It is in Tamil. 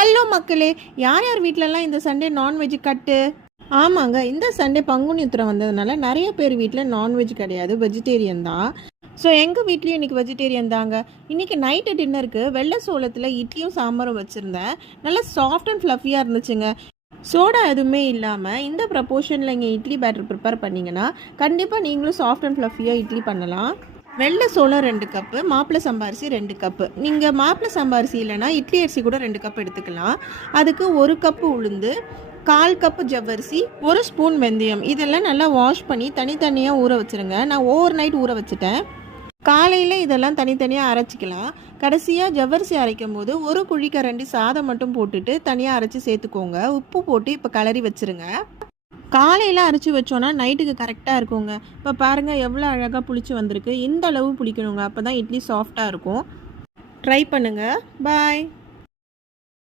ஹலோ மக்களே, யார் யார் வீட்டிலலாம் இந்த சண்டே நான்வெஜ் கட்டு? ஆமாங்க, இந்த சண்டே பங்குனி உத்திரம் வந்ததுனால நிறைய பேர் வீட்டில் நான்வெஜ் கிடையாது, வெஜிடேரியன் தான். ஸோ எங்கள் வீட்லேயும் இன்றைக்கி வெஜிடேரியன் தாங்க. இன்றைக்கி நைட்டு டின்னருக்கு வெள்ளை சோளத்தில் இட்லியும் சாம்பாரும் வச்சுருந்தேன். நல்லா சாஃப்ட் அண்ட் ஃப்ளஃபியாக இருந்துச்சுங்க. சோடா எதுவுமே இல்லாமல் இந்த ப்ரப்போர்ஷனில் இங்கே இட்லி பேட்டர் ப்ரிப்பேர் பண்ணிங்கன்னா கண்டிப்பாக நீங்களும் சாஃப்ட் அண்ட் ஃப்ளஃபியாக இட்லி பண்ணலாம். வெள்ளை சோளம் 2 கப்பு, மாப்பிள்ளை சம்பாரிசி 2 கப்பு. நீங்கள் மாப்பிள்ளை சம்பாரிசி இல்லைனா இட்லி அரிசி கூட 2 கப் எடுத்துக்கலாம். அதுக்கு 1 கப்பு உளுந்து, 1/4 கப்பு ஜவ்வரிசி, 1 ஸ்பூன் வெந்தயம், இதெல்லாம் நல்லா வாஷ் பண்ணி தனித்தனியாக ஊற வச்சுருங்க. நான் ஓவர் நைட் ஊற வச்சுட்டேன். காலையில் இதெல்லாம் தனித்தனியாக அரைச்சிக்கலாம். கடைசியாக ஜவ்வரிசி அரைக்கும் போது 1 குழிக்கரண்டி சாதம் மட்டும் போட்டுட்டு தனியாக அரைச்சி சேர்த்துக்கோங்க. உப்பு போட்டு இப்போ கிளறி வச்சுருங்க. காலையில் அரைச்சி வச்சோன்னா நைட்டுக்கு கரெக்டாக இருக்குங்க. இப்போ பாருங்கள் எவ்வளோ அழகாக புளிச்சு வந்திருக்கு. இந்த அளவு புளிக்கணுங்க, அப்போ தான் இட்லி சாஃப்டாக இருக்கும். ட்ரை பண்ணுங்கள். பாய்.